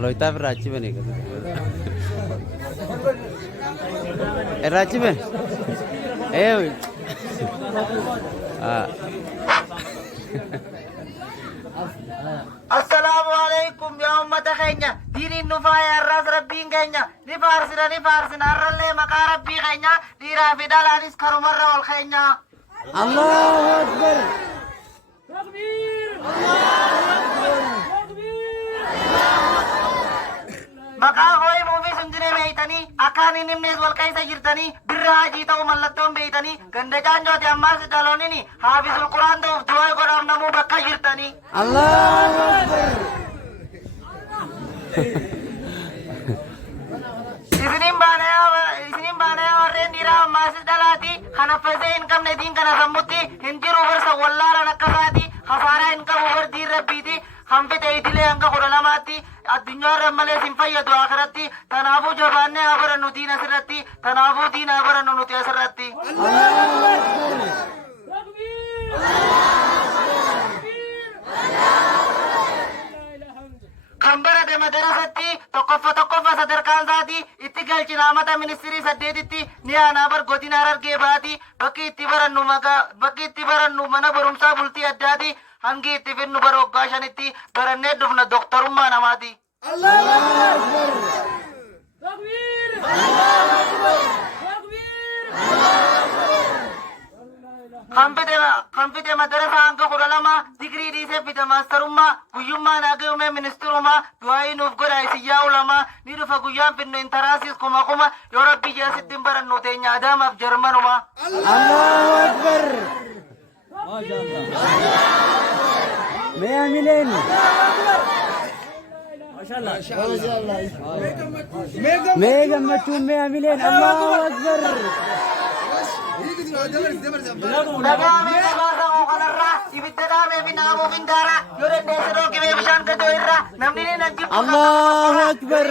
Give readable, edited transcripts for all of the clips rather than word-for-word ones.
Aloitaaf irraachi bane irraachi bane Assalamu alaikum ya ummata keenya diiniin nu faaya irraas rabbiin keenya ni faarsina har'allee maqaa rabbii keenya dhiiraa fi dhalaanis karumarra ol keenya. Allahu Akbar. Maqaa hooyi muufii sundinee beeytanii akkaan hin himnees wal keessa jirtanii birra hajii ta'u mallattoon beeytanii ganda caanjooti ammaas dhaloonini haafisul quraan ta'uuf du'aa godhaaf namuu bakka jirtanii. Allahu Akbar. Isinin baanee warreen dhiiraa ammaasis dhalaati kan affeesee hin qabne diin kana sammutti hin jiru barsa wallaalan akkasaati hasaaraa hin qabu bardiin rabbiiti hanfite idilee hanga 12tti addunyaarra malee sin fayyadu akhiratti tanaafuu jabaannee haa barannu diin asirratti tanaafuu diin haa barannu nuti asirratti. Kan barate madarasatti tokkoffa sadarkaan isaati itti galchina amata ministirii 8tti ni aanaa bar godina Harargee baati bakki itti barannu mana barumsaa bultii addaati hangi itti finnu bara waggaa 5tti barannee dhufna doktorummaa namaati. Kan fide madarasa hanga 12 digrii dhiisee fide maastarummaa guyyummaa naagayume ministirummaa du'aayii nuuf godha isiyyaa ulamaa ni dhufa guyyaan finnu intaraasis kuma yoo rabbii jaasitti hin barannu teenya adaamaaf jarmanuma. Allahu Akbar. Mea milen. Mega machu mea milen. Allahu Akbar. Dagaame gabaasa kanarraa ibidda dhaabee fi naamuu findaara yoo dandeesse rookimee bishaan gadoo irraa namni ni najjibu. Allahu Akbar.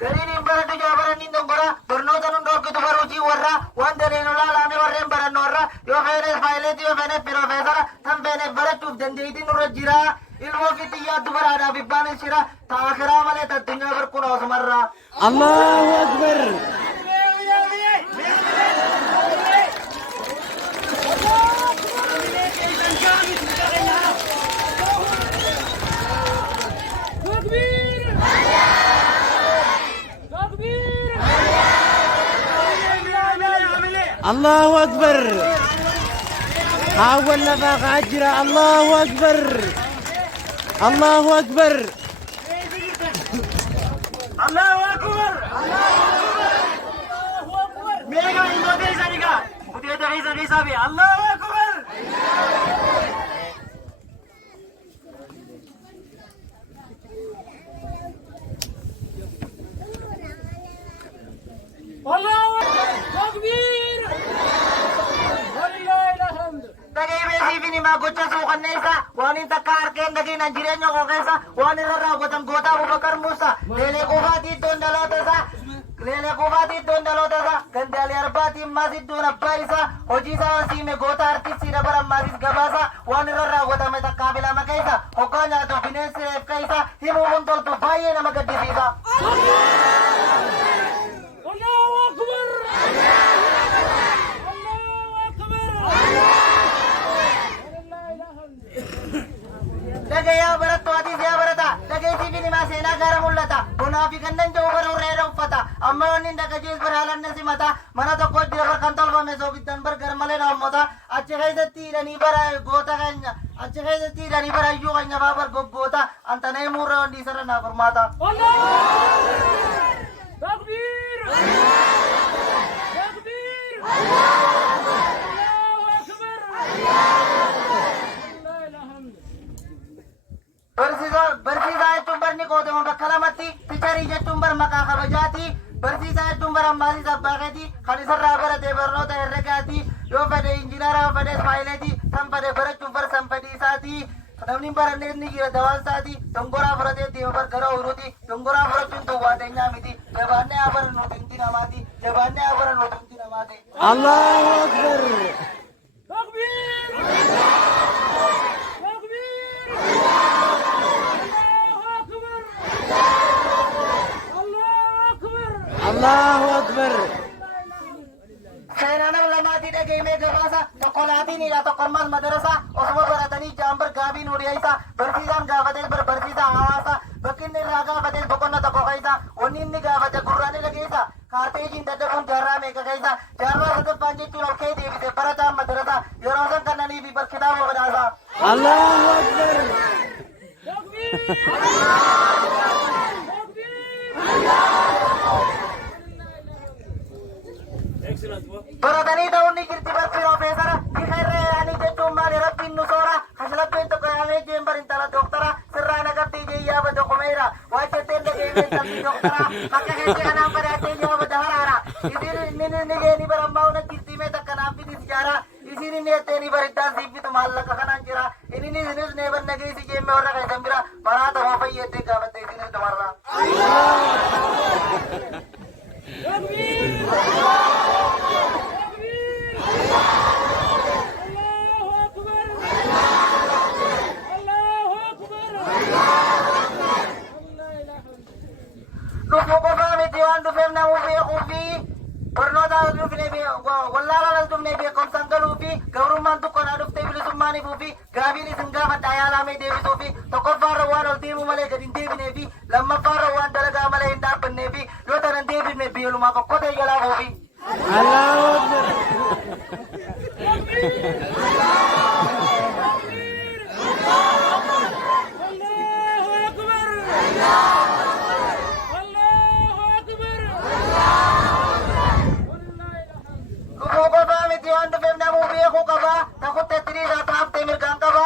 Gariin baratu jaabaranniin dongora barnoota nun dhorkitu baruutii warra waan dareen olaalaame warreen barannu warra yoo feenes faayileetii yoo feenes pirofeesara tan feenes barachuuf dandeettii nurra jira ilmoo fitti yaaddu baraadhaaf ibbaan shira taakiraa malee addunyaa barkuun osumarraa. Allahu Akbar. الله أكبر. حاول نفاق عجرة. الله أكبر. الله أكبر. الله أكبر. ميغا إندونيسيا نيكا وديتا غيسا بي الله أكبر. الله تكبير ولله الحمد. Dagee beekii ma gocha suuqanneessa waan hin takka harkeen dhageenya jireenya koo keessa waan irra raawwatan goota Abubakar Muusaa leelee qofaatii iddoon dhaloota isaa gandaalee arbaatiin maas iddoon abbaa isaa hojii isaa wasiime goota artistiidha bara maasis gabaasa waan irra raawwatame takkaa filama keessa hoggaa nyaatu bineensi reef keessa himuu kun toltu baay'ee nama gaddisiisa. Dagaya barattu ati siya barata dagay si binima seenaa gara mul'ata bunaa fi kanneen jiru bara urreera uffata amma wanni dagajees barhaalan si mata mana tokko jira barkan tolfame soobiddan bargar malee namoota achi keessatti hidhanii bara goota keenya achi keessatti hidhanii bara iyyuu keenya faa bargoggoota antanee muurra wandii sarara naaf hormaata. Takbir! Takbir! Barsiisaa jechuun barni qootama bakka lamatti ticharii jechuun bar maqaa kabajaati barsiisaa jechuun bar ammaasiis abbaa keeti kan isarraa barate barnoota herregaati yoo fedhe injiinaraa yoo fedhe faayileeti san fedhe barachuuf bar san fedhiisaati namni barannees ni jira dawaan isaati dongoraa fudhatee deema bar gara ooyiruuti dongoraa fudhachuun towwaateenyaa miti jabaannee haa barannuuti inti namaati jabaannee haa barannuuti inti namaati. Allahu Akbar. geemee gabaasa tokko laatiinidha tokko ammas madarasa osuma baratanii jaambar gaabii nuuriyaisa barsiisaan gaafatee barsiisaa hawaasa bakki inni irraa gaafatee boqonna tokko keessa wanni inni gaafate gurraan ila keessa kaarteejiin daddabuun jaarraa meeqa keessa jaarraa sadaffaan jechuun ol kee deebise barataan madarasa yeroo san kannanii fi kitaaba badhaasa. Allahu Akbar. baratanii ta'uun ni jirti barsiin ofeesara dhiqeerree yaanii jechuun maali rabbiin nu soora kashlabbeen tokko yaanee jeen barintala dooktara sirraa naqabdii jeeyyaaba dokumeera waajjatteen dhageefee sabbii dooktara bakka keessa kanaan badaattee jawaaba daharaara isiin inni geeni barammaa una jirtiimee takka naan bitis jaara isiin inni etteeni bariddaan siibbitu maallaqa kanaan jira inni isinis neeban nageessi jeemme warra keessan bira baraata hoo fayyettee gaafatte isinis dumarraa. Lufu qofaa miti waan dhufeef namuu beekuu fi barnoota dhufnee wallaalaa dhufnee beekumsaan galuu fi gabrummaan tokkonaa dhuftee bilisummaan ifuu fi gaafiin isin gaafadhaa yaalamee deebisuu fi tokkoffaarra waan ol deemuu malee gadi hin deebinee fi lammaffaarra waan dalagaa malee hin dhaabbannee fi yoo tanan deebifne biyyolumaa kokkotee jalaa fuufi. Allahu Akbar. waan dhufeef namuu beekuu qaba takutti tiriidhaa taaftee mirgaan qaba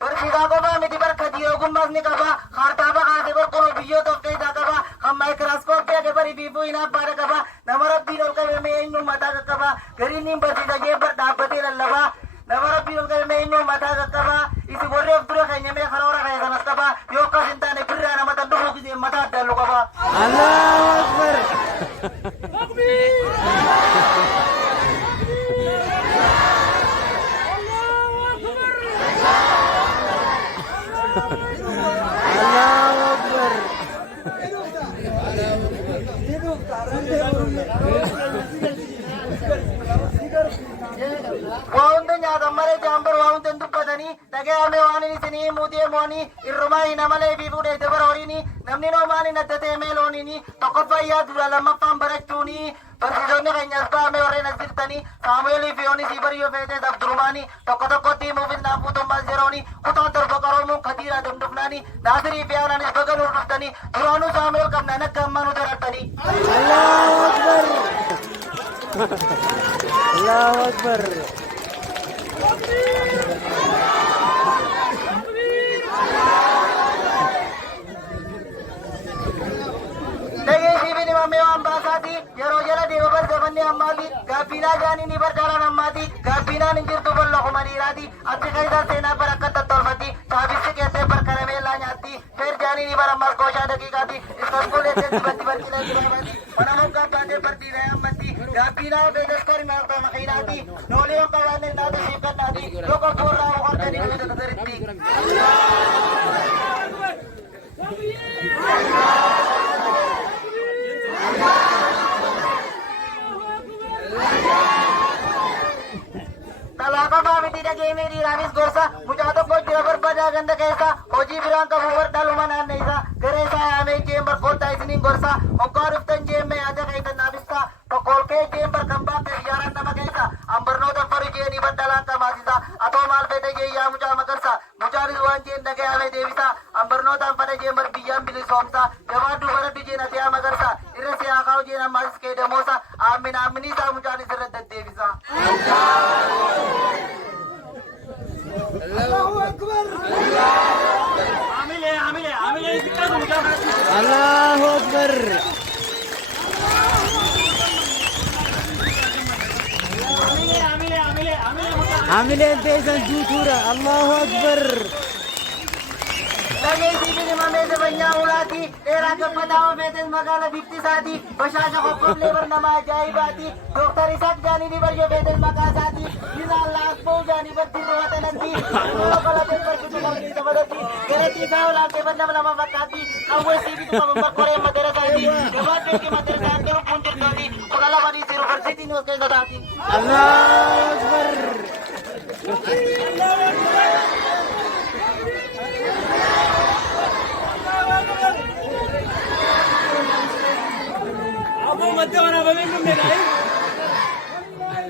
barsiisaa qofaa miti barka ogummaas ni qaba kaartaa baqaatee borqoroo biyyoota of keessaa qaba kan maayikiraaskooppii ade barii fiifuu hin abbaadha qaba nama rabbiin ol qabame eenyuun mataa qaqqaba gariin niin barsiisa jeebbar dhaabbatee lallabaa nama rabbiin ol qabame eenyuun mataa qaqqaba isi warri of dura keenyamee karoora kee kanas qaba yoo akkas hin taane birraa namata dhufuu gisee mataa addaallu qaba. Allahu Akbar. Waunde nyaata malee jaambar waunde dubbatanii dhaga'ame waan isinii muutee moonii irrumaa hin amalee fi fuudhee dabara horiini namni noomaan hin addatee meelooniini tokkoffaa yaadudha lammaffaan barachuuni barsiisonni keenyas baame warreen as jirtanii saamu'eelii fi yoonisii bariyyoo feetee abdurumaanii tokko tokkotti himuufin dhaabuutummaas yerooni kutaan torba qaroomuun kadiiraa dandufnaanii naasirii fi aanaanis baganuuf dhuftanii duraanuu saamu'eel qabnaan akka ammaa nu daratanii. Allahu Akbar. Allahu Akbar. Dhageessii fi dhimamee waan baasaati yeroo jala deema barsiifanni ammaati gaabbiinaa jaanii ni bardaalan ammaati gaabbiinaan hin jirtu bolla kumaniiraati achi keessaa seenaa barakka tattolfatti saabissi keessee barkarameellaa nyaatti feer jaanii ni barammaas kooshaa daqiiqaati iskoolleessee dibatti barqilee dibamatti mana moggaa baatee bardiilee ammatti gaabbiinaa feetes korimaarta makiinaati noolii on qabaanne naata shiiqannaati yoo qoffoorraa boqortanii nuti tasaritti. Talaaka baamiti dhageemee dhiiraanis gorsa mucaa tokko jira barbaadaa ganda keessa hojii biraan qabu wardaaluma naanneessa garee isaa yaamee jeembar koottaa isiniin gorsa hoggaa dhuftan jeemmee yaada keessa naafista tokko ol kee jeembar kan baafte ijaaraan nama keessa ambarnoota faru jeenii baddalaan qamaasisa atoo maal fedhe jeeyyaa mucaa magarsa mucaanis waan jeen dhagayaamee deebisa ambarnootaan fada jeembar biyyaan bilisoomsa jabaaddu baraddu jeen atiyaa magarsa irra siyaa kaa'u jeen ammaasis kee damoosa aaminiisaa mucaanis irra deddeebisa. Allahu Akbar. Allahu Akbar. Amileen teessan juutuudha. Allahu Akbar. Dhageessii fi dhimamee sabanyaa ulaati dheeraa gabbataa ofeetes magaala bifti isaati bashaasha qoqqoblee barnama ajaa'ibaati dooktar Isaaq jaanii ni barjoo feetes maqaa isaati Yinaan laasboo jaanii bartii ruwatanatti yoo qalatee barsiisu qabdii taphatatti garatti isaa olaantee barnama lama fakkaatti qawweessii bitu qabu bakkoree madara isaati gabaaddeetti madara isaa garuu fuuldurtooti kudha lama dhiisiru barsiisu Rabbiitiin os keessa taati. Allahu Akbar.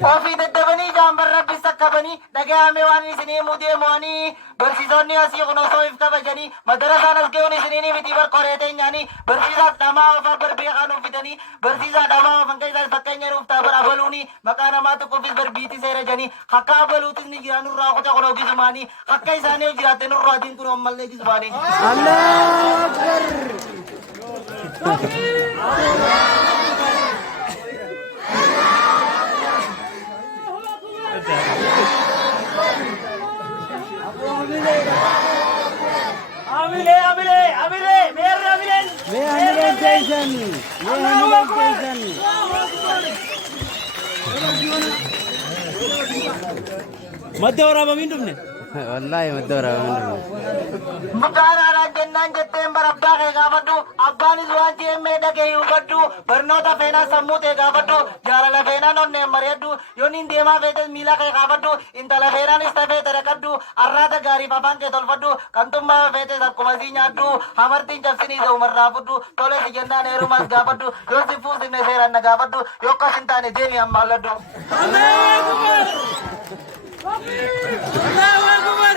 Ofii daddabanii jaambar rabbis akkabanii dhaga'ame waan isinii mudee mo'anii barsiisonni asii kun osoo if kabajanii madarasaan as ga'uun isinii miti barqoreetee nyaanii barsiisaaf dhamaa ofaa barbeeqaan uffitanii barsiisaa dhamaa ofan keessaa fakkeenya nuuf ta'a bara abaluuni maqaa namaa tokkoofis barbiitii seera janii akka abaluutis ni jira nurraa kuta kun ogisumaanii akka isaanii jiraatte nurraatiin kun ammallee gisumaanii. Allahu Akbar. मध्य वराबामीन तुमने Wallahi madda waraabaa. Mutaaraadhaan jennaan jetteen bara abbaa kee gaafadhu abbaanis waan jeemmee dhagee hubadhu barnoota feenaa sammuu ta'e gaafadhu jaalala feenaan onneen mari'adhu yoon hin deemaa feetes miila kee gaafadhu intala feenaanis tafee taraqadhu arraata gaariif afaan kee tolfadhu kantummaa feetes akkuma sii nyaadhu hamartiin cabsinii isa umarraa fudhu tolee si jennaan heerumaas gaafadhu yoo si fuusifne seeraan na gaafadhu yoo akkas hin taane deemi hammaalladhu. Allahu Akbar.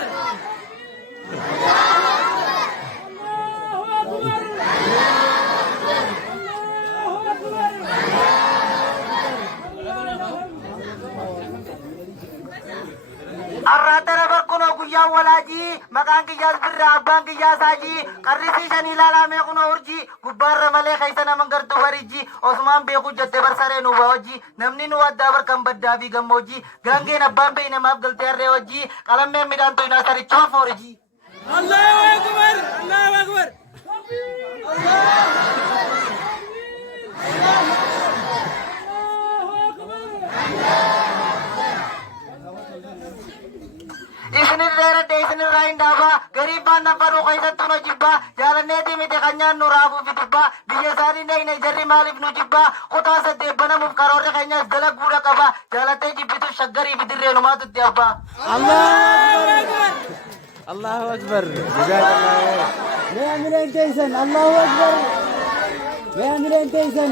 Arraatara barkunoo guyyaa walaajii maqaan kiyyaas birraa abbaan kiyyaa saajii qarrisii shanii ilaalamee kunoo urjii gubbaarra malee keessa naman gartuu barijii osumaan beekuu jette barsaree nu hojii namni nu addaa barkan baddaa fi gammoojii gaangeen abbaan beey namaaf galtee harree hojii qalammeen midhaan toyinaa sarichaa foorijii. Allahu Akbar. Allahu Akbar. Isinir dheeradhe isinirraa hin dhaabaa gariibbaan naffaruu keessattuu nu jibbaa jaalanneetii miti kan nyaannu raafuu fi dubbaa biyya isaanii dhayne jarri maaliif nu jibbaa kutaa saddeet banamuuf karoorri keenyas dala guudha qaba jaalattee jibbituuf shaggarii fi dirree numaatutti abbaa. Allahu Akbar. Allahu Akbar. Jazakallah. Mee amileen teessan Allahu Akbar. Mee amileen teessan.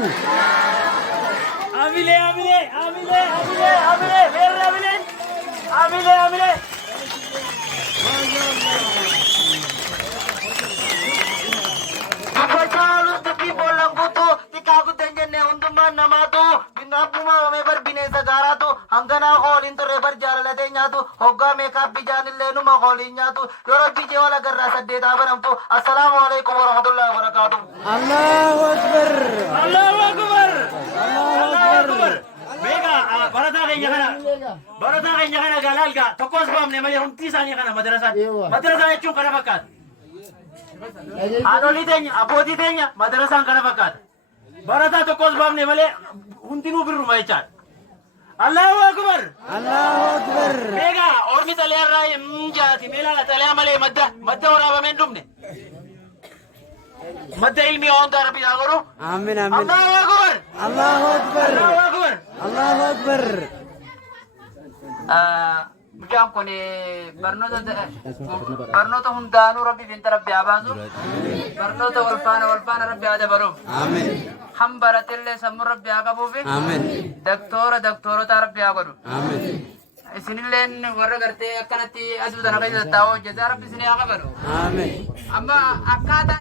Amile, amile, amile, amile, amile, merra amile, amile, amile. Dubbachaalus dubbii boollan guutuu xiqqaa guddeen jennee hundumaan namaatu binnaafuma oomee bar bineensa gaaraatu hanganaa hooliin turre bar jaalalatee nyaatu hoggaa meeqaaf bijaanillee numa hooliin nyaatu yeroo bijee wal agarraa saddeetaa banamtu assalaamu alaikum warahmatullahi wabarakaatu. Allahu Akbar. Allahu Akbar. Allahu Akbar. Mega barataa keenya kana galaalga tokkos baamne malee hundi isaanii kana madrasaa jechuun kana fakkaata. Haadholii teenya abbootii teenya madrasaan kana fakkaata. Barataa tokkos baamne malee hundinuu birruma jechaadha. Allahu Akbar. Allahu Akbar. Mega ormi xaliyaarraa hin jaati meelaala xaliyaa malee madda waraabameen dhumne. Madda ilmi hunda rabbi haa godhu. Amin amin. Allahu Akbar. Allahu Akbar. Allahu Akbar. Allahu Akbar. Mucaan kun barnoota hundaanuu rabbi finta rabbi haa baasu barnoota wal faana rabbi haa dabaluuf Amin. hambaratillee sammuu rabbi haa qabuufi Amin. daktoorota rabbi haa godhu Amin. isinilleen warra gartee akkanatti aduu tana keessa taa'oo hojjetaa rabbi isinii haa qabalu Amin. amma akkaataa